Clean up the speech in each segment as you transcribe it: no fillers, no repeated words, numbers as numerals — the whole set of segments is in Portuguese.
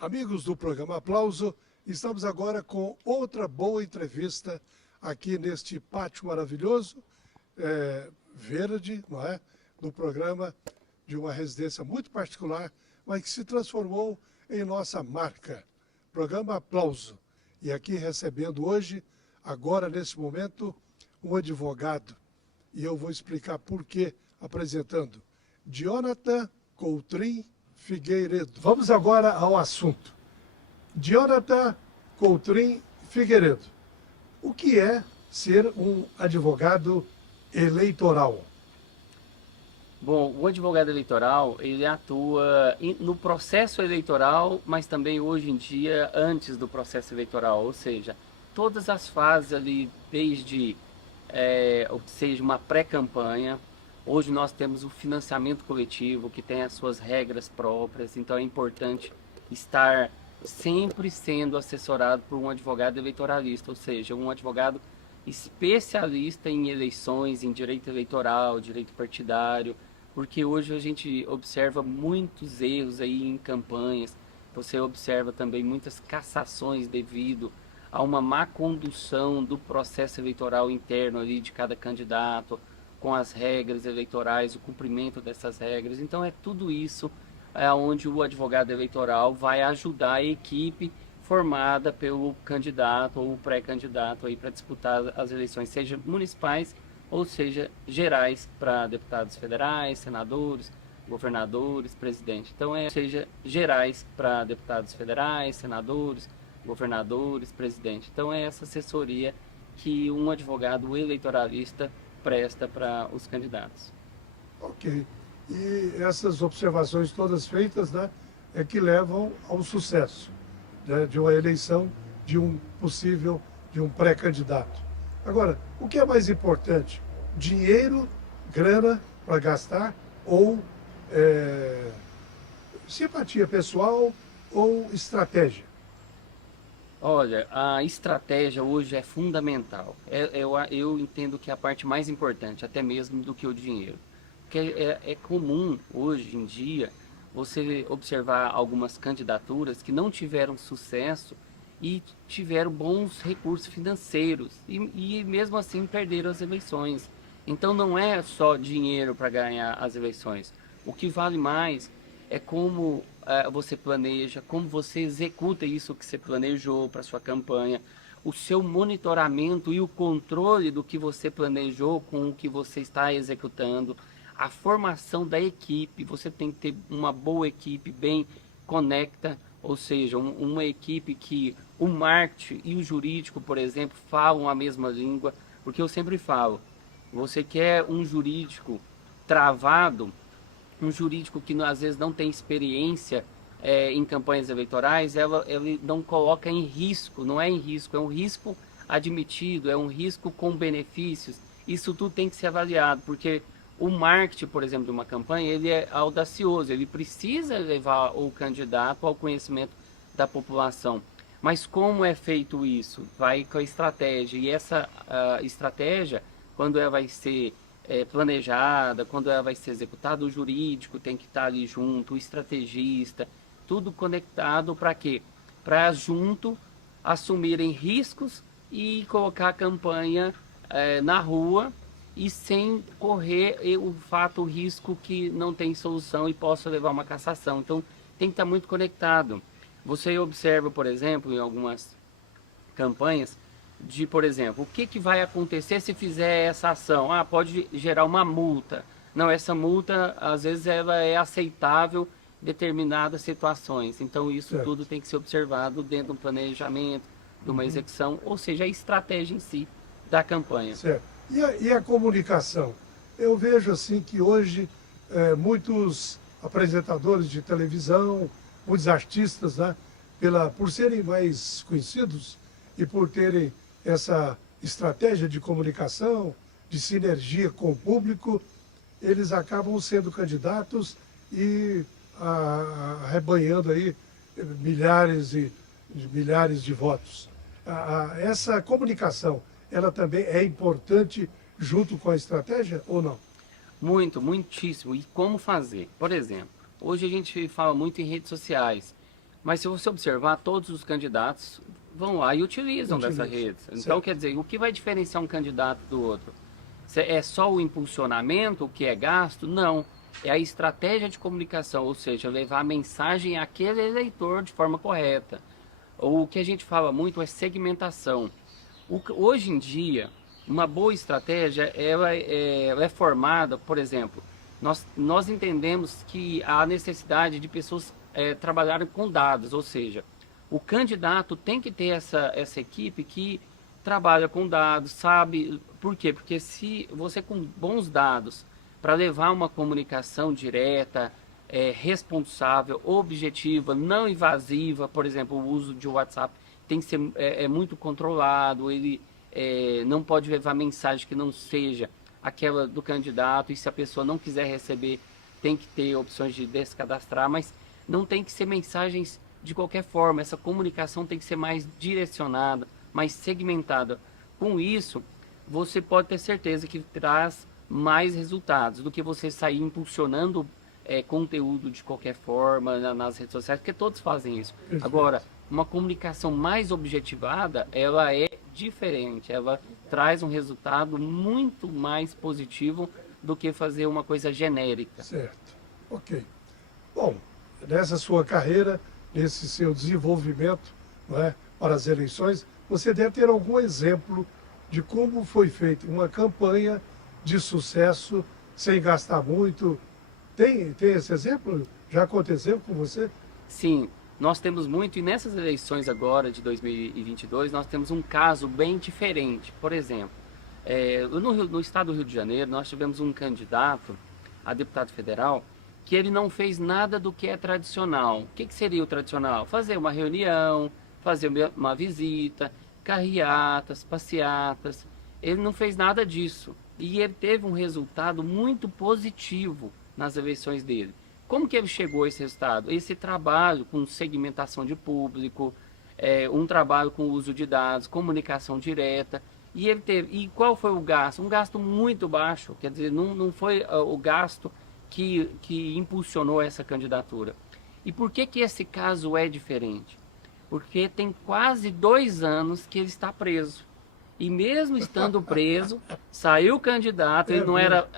Amigos do programa Aplauso, estamos agora com outra boa entrevista aqui neste pátio maravilhoso, verde, não é? Do programa de uma residência muito particular, mas que se transformou em nossa marca. Programa Aplauso. E aqui recebendo hoje, agora nesse momento, um advogado. E eu vou explicar por quê, apresentando Jonathan Coutrin Figueiredo. Vamos agora ao assunto. Jonathan Coutrin Figueiredo. O que é ser um advogado eleitoral? Bom, o advogado eleitoral, ele atua no processo eleitoral, mas também hoje em dia antes do processo eleitoral, ou seja, todas as fases ali, desde, ou seja, uma pré-campanha. Hoje nós temos o financiamento coletivo, que tem as suas regras próprias, então é importante estar sempre sendo assessorado por um advogado eleitoralista, ou seja, um advogado especialista em eleições, em direito eleitoral, direito partidário, porque hoje a gente observa muitos erros aí em campanhas, você observa também muitas cassações devido a uma má condução do processo eleitoral interno ali de cada candidato, com as regras eleitorais, o cumprimento dessas regras. Então é tudo isso onde o advogado eleitoral vai ajudar a equipe formada pelo candidato ou pré-candidato aí para disputar as eleições, seja municipais ou seja gerais, para deputados federais, senadores, governadores, presidente. Então seja gerais para deputados federais, senadores, governadores, presidente. Então é essa assessoria que um advogado eleitoralista presta para os candidatos. Ok. E essas observações todas feitas, né, é que levam ao sucesso, né, de uma eleição de um pré-candidato. Agora, o que é mais importante? Dinheiro, grana para gastar ou simpatia pessoal ou estratégia? Olha, a estratégia hoje é fundamental. Eu entendo que é a parte mais importante, até mesmo do que o dinheiro. Porque é comum, hoje em dia, você observar algumas candidaturas que não tiveram sucesso e tiveram bons recursos financeiros e mesmo assim perderam as eleições. Então não é só dinheiro para ganhar as eleições. O que vale mais é como você planeja, como você executa isso que você planejou para sua campanha, o seu monitoramento e o controle do que você planejou com o que você está executando, a formação da equipe. Você tem que ter uma boa equipe bem conecta, ou seja, uma equipe que o marketing e o jurídico, por exemplo, falam a mesma língua, porque eu sempre falo, você quer um jurídico travado, um jurídico que às vezes não tem experiência em campanhas eleitorais, ele não coloca em risco, não é em risco, é um risco admitido, é um risco com benefícios. Isso tudo tem que ser avaliado, porque o marketing, por exemplo, de uma campanha, ele é audacioso, ele precisa levar o candidato ao conhecimento da população. Mas como é feito isso? Vai com a estratégia, e essa estratégia, quando ela vai ser planejada, quando ela vai ser executada, o jurídico tem que estar ali junto, o estrategista, tudo conectado para quê? Para junto assumirem riscos e colocar a campanha na rua e sem correr o risco que não tem solução e possa levar uma cassação. Então tem que estar muito conectado. Você observa, por exemplo, em algumas campanhas, por exemplo, o que vai acontecer se fizer essa ação? Pode gerar uma multa. Não, essa multa, às vezes, ela é aceitável em determinadas situações. Então, isso Certo. tudo tem que ser observado dentro de um planejamento, de uma execução, ou seja, a estratégia em si da campanha. Certo. E a comunicação? Eu vejo assim que hoje muitos apresentadores de televisão, muitos artistas, né, por serem mais conhecidos e por terem essa estratégia de comunicação, de sinergia com o público, eles acabam sendo candidatos e arrebanhando aí milhares de votos. Essa comunicação, ela também é importante junto com a estratégia ou não? Muitíssimo. E como fazer? Por exemplo, hoje a gente fala muito em redes sociais. Mas se você observar, todos os candidatos vão lá e utilizam dessa rede. Então, certo. quer dizer, o que vai diferenciar um candidato do outro? É só o impulsionamento, o que é gasto? Não. É a estratégia de comunicação, ou seja, levar a mensagem àquele eleitor de forma correta. O que a gente fala muito é segmentação. Hoje em dia, uma boa estratégia ela é formada, por exemplo, nós entendemos que há necessidade de pessoas trabalharem com dados, ou seja, o candidato tem que ter essa equipe que trabalha com dados, sabe por quê? Porque se você com bons dados para levar uma comunicação direta, responsável, objetiva, não invasiva, por exemplo, o uso de WhatsApp tem que ser muito controlado, ele não pode levar mensagem que não seja aquela do candidato, e se a pessoa não quiser receber, tem que ter opções de descadastrar, mas não tem que ser mensagens de qualquer forma, essa comunicação tem que ser mais direcionada, mais segmentada. Com isso, você pode ter certeza que traz mais resultados do que você sair impulsionando conteúdo de qualquer forma nas redes sociais, porque todos fazem isso. Perfeito. Agora, uma comunicação mais objetivada, ela é diferente, ela traz um resultado muito mais positivo do que fazer uma coisa genérica. Certo. Ok. Bom, nessa sua carreira, nesse seu desenvolvimento, não é, para as eleições, você deve ter algum exemplo de como foi feita uma campanha de sucesso sem gastar muito. Tem esse exemplo? Já aconteceu com você? Sim, nós temos muito, e nessas eleições agora de 2022, nós temos um caso bem diferente. Por exemplo, no estado do Rio de Janeiro, nós tivemos um candidato a deputado federal que ele não fez nada do que é tradicional. O que seria o tradicional? Fazer uma reunião, fazer uma visita, carreatas, passeatas. Ele não fez nada disso. E ele teve um resultado muito positivo nas eleições dele. Como que ele chegou a esse resultado? Esse trabalho com segmentação de público, um trabalho com uso de dados, comunicação direta. E qual foi o gasto? Um gasto muito baixo, quer dizer, não foi o gasto que impulsionou essa candidatura. E por que esse caso é diferente? Porque tem quase 2 anos que ele está preso. E mesmo estando preso, saiu candidato, ele não era.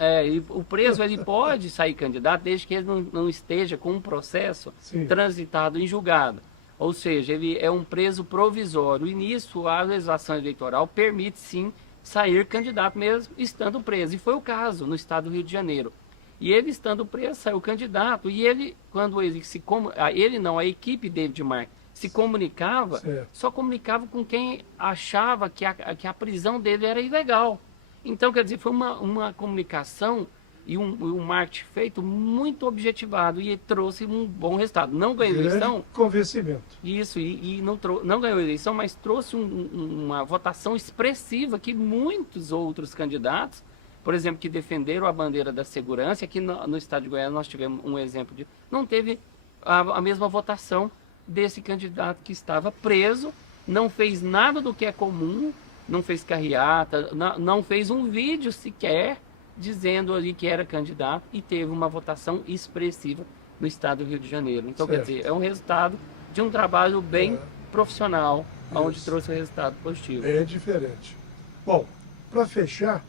O preso ele pode sair candidato desde que ele não esteja com um processo transitado em julgado. Ou seja, ele é um preso provisório. E nisso a legislação eleitoral permite sim sair candidato mesmo estando preso. E foi o caso no estado do Rio de Janeiro. E ele estando preso, saiu candidato. E ele, quando a equipe dele de marketing se comunicava, só comunicava com quem achava que a prisão dele era ilegal. Então, quer dizer, foi uma comunicação e um marketing feito muito objetivado e trouxe um bom resultado. Não ganhou eleição. Convencimento. Isso, e não ganhou eleição, mas trouxe uma votação expressiva que muitos outros candidatos, por exemplo, que defenderam a bandeira da segurança, aqui no estado de Goiás nós tivemos um exemplo de... Não teve a mesma votação desse candidato que estava preso, não fez nada do que é comum, não fez carreata, não fez um vídeo sequer dizendo ali que era candidato e teve uma votação expressiva no estado do Rio de Janeiro. Então, quer dizer, é um resultado de um trabalho bem profissional, onde trouxe um resultado positivo. É diferente. Bom, para fechar,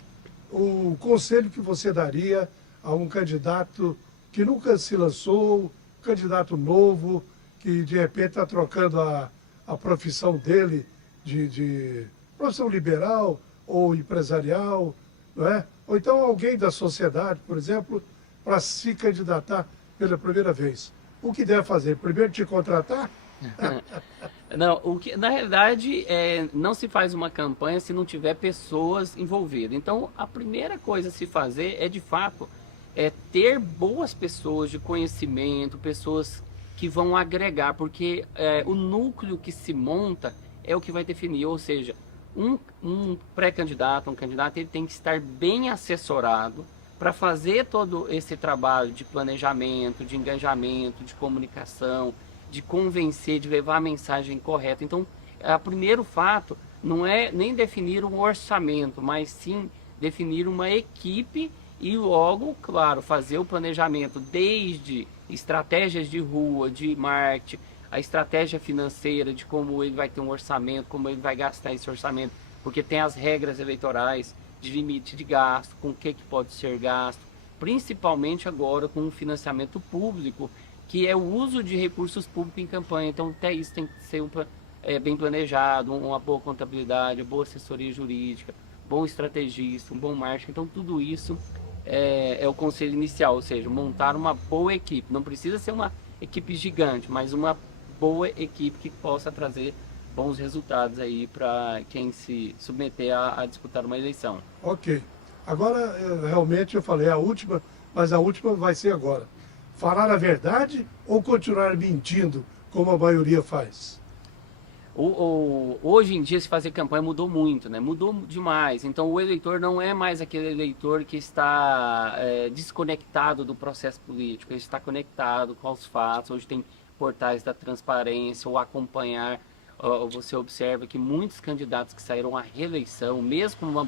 o conselho que você daria a um candidato que nunca se lançou, candidato novo, que de repente está trocando a profissão dele de profissão liberal ou empresarial, não é? Ou então alguém da sociedade, por exemplo, para se candidatar pela primeira vez. O que deve fazer? Primeiro te contratar? Não, na realidade, não se faz uma campanha se não tiver pessoas envolvidas. Então, a primeira coisa a se fazer de fato, ter boas pessoas de conhecimento, pessoas que vão agregar, porque o núcleo que se monta é o que vai definir, ou seja, um pré-candidato, um candidato, ele tem que estar bem assessorado para fazer todo esse trabalho de planejamento, de engajamento, de comunicação, de convencer, de levar a mensagem correta. Então, o primeiro fato não é nem definir um orçamento, mas sim definir uma equipe e logo, claro, fazer o planejamento desde estratégias de rua, de marketing, a estratégia financeira de como ele vai ter um orçamento, como ele vai gastar esse orçamento, porque tem as regras eleitorais de limite de gasto, com o que pode ser gasto, principalmente agora com o financiamento público, que é o uso de recursos públicos em campanha. Então até isso tem que ser bem planejado, uma boa contabilidade, boa assessoria jurídica, bom estrategista, um bom marketing. Então tudo isso é o conselho inicial, ou seja, montar uma boa equipe. Não precisa ser uma equipe gigante, mas uma boa equipe que possa trazer bons resultados aí para quem se submeter a disputar uma eleição. Ok. Agora, realmente, eu falei a última, mas a última vai ser agora. Falar a verdade ou continuar mentindo, como a maioria faz? Hoje em dia, se fazer campanha mudou muito, né? Mudou demais. Então, o eleitor não é mais aquele eleitor que está desconectado do processo político. Ele está conectado com os fatos. Hoje tem portais da transparência, ou acompanhar. Você observa que muitos candidatos que saíram à reeleição, mesmo com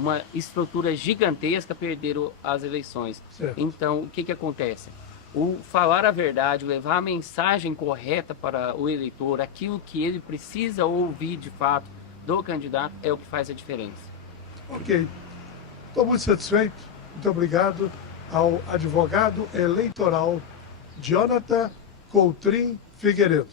uma estrutura gigantesca, perderam as eleições. Certo. Então, o que acontece? O falar a verdade, levar a mensagem correta para o eleitor, aquilo que ele precisa ouvir de fato do candidato, é o que faz a diferença. Ok. Estou muito satisfeito. Muito obrigado ao advogado eleitoral Jonathan Coutrin Figueiredo.